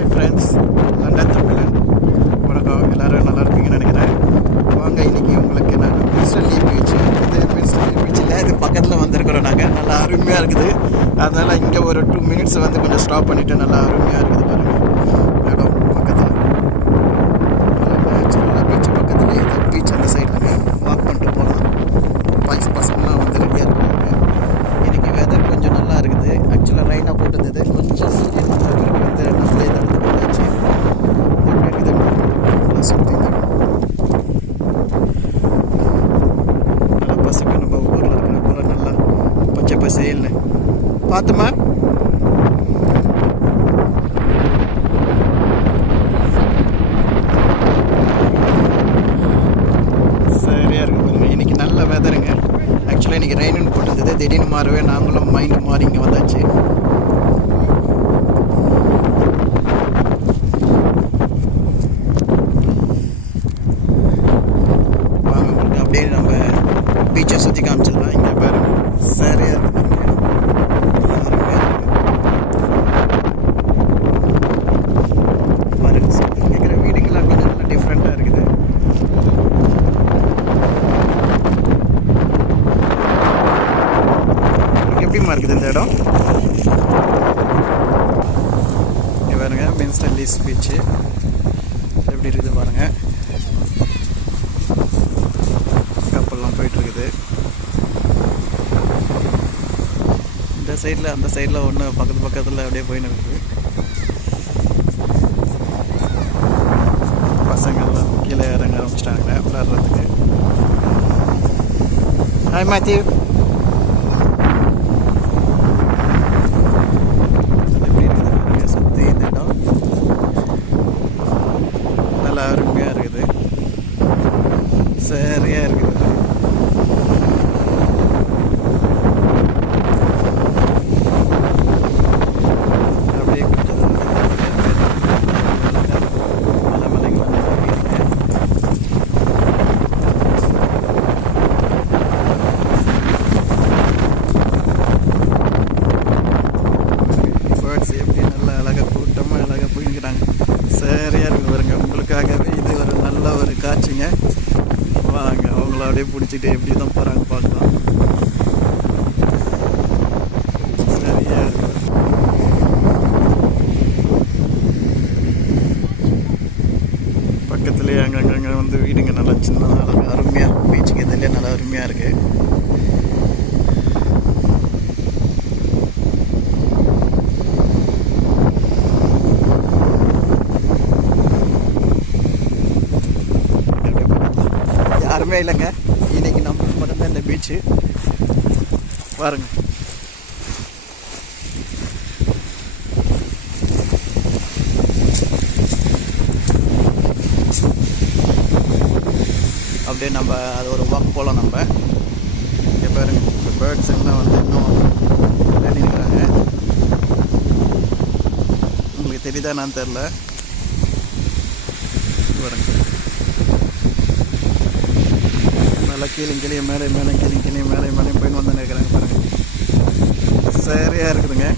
Hi friends, London தமிழன். வணக்கம், எல்லோரும் நல்லா இருப்பீங்கன்னு நினைக்கிறேன். வாங்க, இன்றைக்கி உங்களுக்கு நான் பிரிஸ்டல் பீச், இது பிரிஸ்டல் பீச்சில் இது பக்கத்தில் வந்திருக்கிறோம். நாங்கள் நல்லா அருமையாக இருக்குது. அதனால் இங்கே ஒரு 2 minutes வந்து கொஞ்சம் ஸ்டாப் பண்ணிவிட்டு நல்லா அருமையாக இருக்குது பாருங்கள். இடம் பக்கத்தில் நல்லா பீச் பக்கத்தில் இது பீச் அந்த சைடில் வாக் பண்ணிட்டு போகலாம். பசங்களாம் வந்து ரெடியாக இருக்காங்க. இன்றைக்கி வெதர் கொஞ்சம் நல்லா இருக்குது. ஆக்சுவலாக ரைனாக போட்டுருந்தது, கொஞ்சம் வந்து நம்மளே தடுத்து போட்டாச்சு. எப்படி இருக்குது நல்லா சுற்றி நல்லா பசங்க நம்ம ஊரில் இருக்கிற போல நல்லா பச்சை பசேல்னு பார்த்துமா. சரியாக இருக்குது பாருங்க. இன்றைக்கி நல்ல வெதருங்க. ஆக்சுவலாக இன்றைக்கி ரெயின்னு போட்டிருந்தது, திடீர்னு மாறவே நாங்களும் மைண்டு மாறி இங்கே வந்தாச்சு. வாங்க, உங்களுக்கு அப்படியே நம்ம பீச்சை சுற்றி காமிச்சிடலாம். இங்கே பாருங்க, சரியாக இருக்குது பாருங்க. இங்கே இருக்கிற வீடுங்கள்லாம் கொஞ்சம் நல்லா டிஃப்ரெண்ட்டாக இருக்குது. எப்படிமா இருக்குது இந்த இடம்? இங்கே பாருங்க, பிரிஸ்டல் பீச்சு எப்படி இருக்குது பாருங்கள். கப்பல்லாம் போயிட்டுருக்குது. இந்த சைடில் அந்த சைடில் ஒன்று பக்கத்தில் அப்படியே போயின்னு இருக்குது. பசங்கள்லாம் கீழே இறங்க ஆரம்பிச்சிட்டாங்க விளையாடுறதுக்கு. Hi Matthew. அருமையாக இருக்குது, சரியாக இருக்குது. அப்படியே கொஞ்சம் மலைங்களாம் பேர்ட்ஸ் எப்படி நல்லா அழகாக கூட்டமாக அழகாக போய்க்கிறாங்க. சரியாக இருக்குது பாருங்க. உங்களுக்காகவே இது ஒரு நல்ல ஒரு காட்சிங்க. வாங்க, அவங்கள அப்படியே பிடிச்சிட்டு எப்படி தான் போகிறாங்க பார்க்கலாம். சரியாக இருக்குது. பக்கத்துலேயே அங்கங்கே வந்து வீடுங்க நல்லா சின்னதாக அருமையாக பீச்சுக்கு இதுலேயே நல்லா அருமையாக இருக்குது. யாருமே இல்லைங்க, இன்றைக்கி நம்மளுக்கு மட்டும்தான் இந்த பீச்சு பாருங்க. அப்படியே நம்ம அது ஒரு வாக் போகலாம். நம்ம இங்கே பாருங்க, இந்த பேர்ட்ஸ் எல்லாம் வந்து இன்னும் விளையாடிக்கிறாங்க. உங்களுக்கு தெரியுதா நான் தெரில பாருங்க. நல்லா கீழே மேலே கீழே மேலே போயின்னு வந்து நினைக்கிறாங்க பாருங்க. சரியாக இருக்குதுங்க.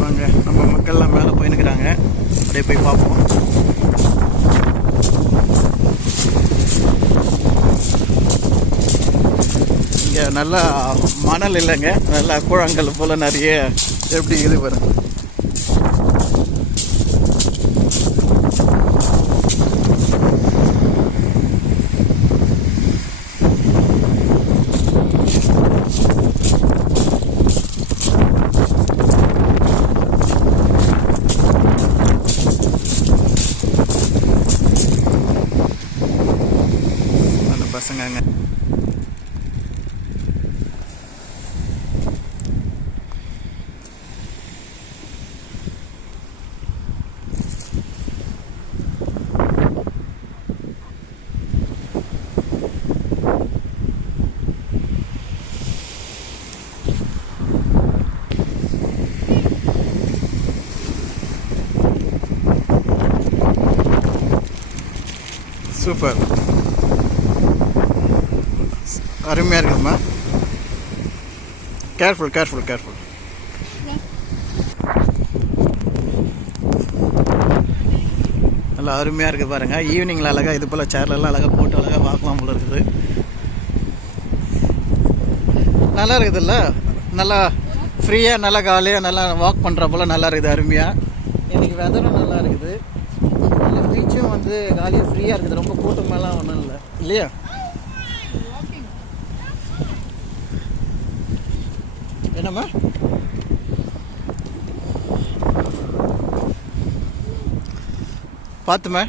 வாங்க, நம்ம மக்கள்லாம் மேலே போயின்னுக்கிறாங்க. அப்படியே போய் பார்ப்போம். இங்கே நல்லா மணல் இல்லைங்க, நல்லா கூழாங்கல் போல் நிறைய எப்படி இது பாருங்க. பசங்க சூப்பர், அருமையாக இருக்குமா. Careful careful careful. நல்லா அருமையாக இருக்குது பாருங்கள். ஈவினிங்கில் அழகாக இது போல் சேர்லெல்லாம் அழகாக போட்டு அழகாக பார்க்கலாம் போல இருக்குது. நல்லா இருக்குதுல்ல, நல்லா ஃப்ரீயாக நல்லா காலியாக நல்லா வாக் பண்ணுற போல் நல்லா இருக்குது அருமையாக. எனக்கு வெதரும் நல்லா இருக்குது. பீச்சும் வந்து காலியாக ஃப்ரீயாக இருக்குது. ரொம்ப கூட்டமெல்லாம் ஒன்றும் இல்லை இல்லையா? என்னம்மா பார்த்துமா?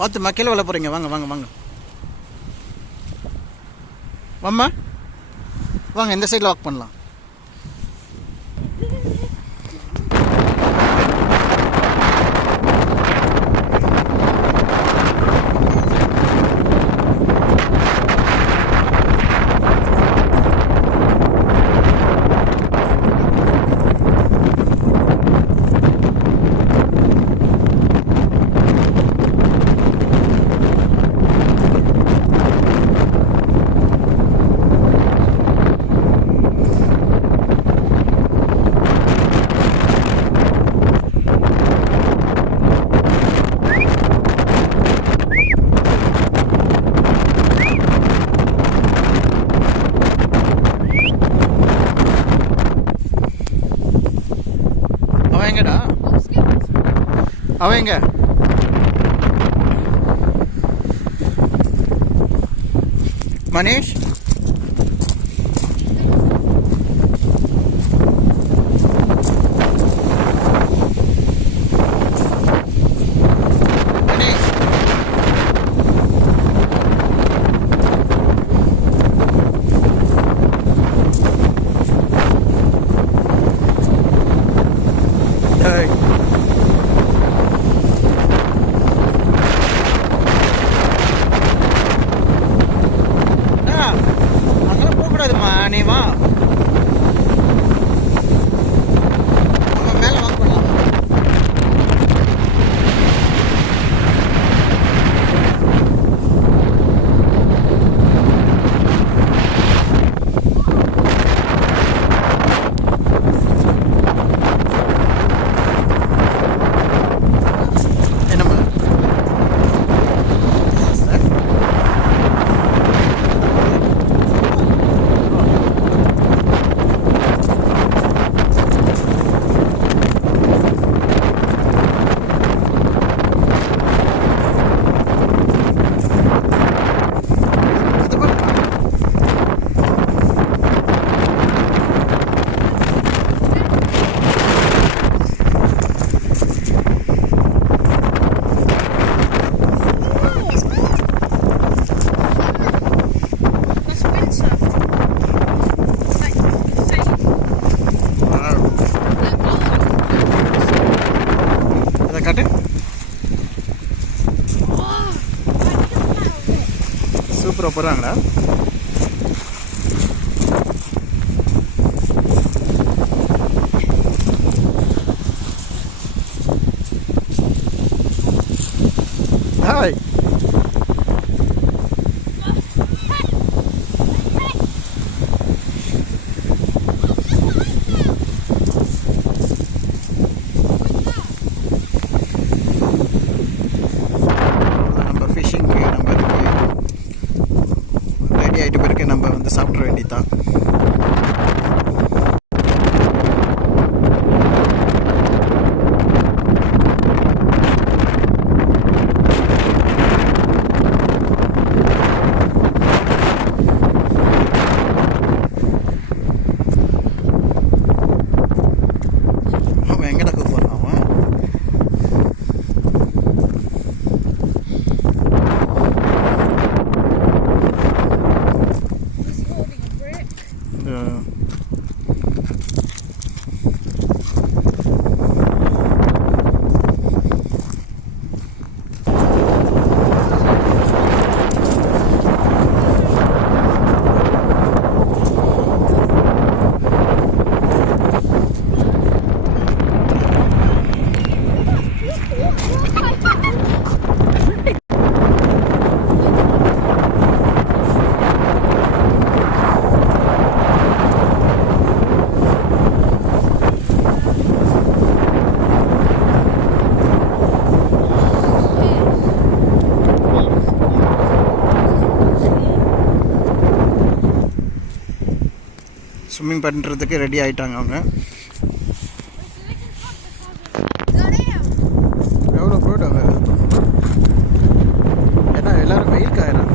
பார்த்துமா, கீழே விழ போகிறீங்க. வாங்க வாங்க வாங்க வாம்மா, வாங்க இந்த சைடில் வாக் பண்ணலாம். அவன் எங்க? மனிஷ் நீ வா, நம்ம மேலே வாக் பண்ணலாம். என்னம்மா காட்டு. சூப்பராக போகிறாங்களா? ஹாய். ஆகிட்டு பிறகு நம்ம வந்து சாப்பிட வேண்டியதுதான். ஸ்விம்மிங் பண்ணுறதுக்கு ரெடி ஆகிட்டாங்க அவங்க. எவ்வளோ போய்ட்டாங்க ஏன்னா எல்லோரும் வெயில் காயிறாங்க.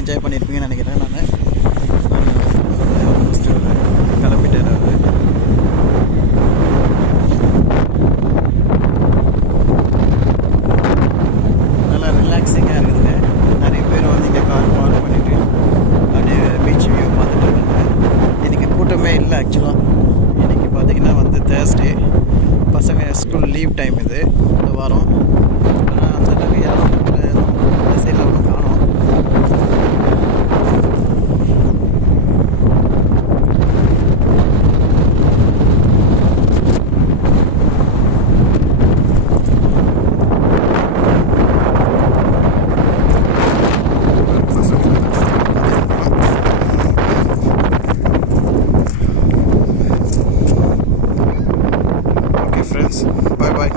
என்ஜாய் பண்ணியிருப்பீங்கன்னு நினைக்கிறேன். நான் ஆல்மோஸ்ட் கிளம்பிட்டேன். நல்லா ரிலாக்ஸிங்காக இருக்குதுங்க. நிறைய பேர் வந்து இங்கே கார் பார்க் பண்ணிவிட்டு அப்படியே பீச் வியூ பார்த்துட்டு இருக்காங்க. இன்றைக்கி கூட்டமே இல்லை. ஆக்சுவலாக இன்றைக்கி பார்த்திங்கன்னா வந்து தேர்ஸ்டே, பசங்க ஸ்கூல் லீவ் டைம் இது இந்த வாரம். ஆனால் அந்த அளவுக்கு யாரும் இந்த சைடில் ஒன்றும் காணும். Friends, bye bye.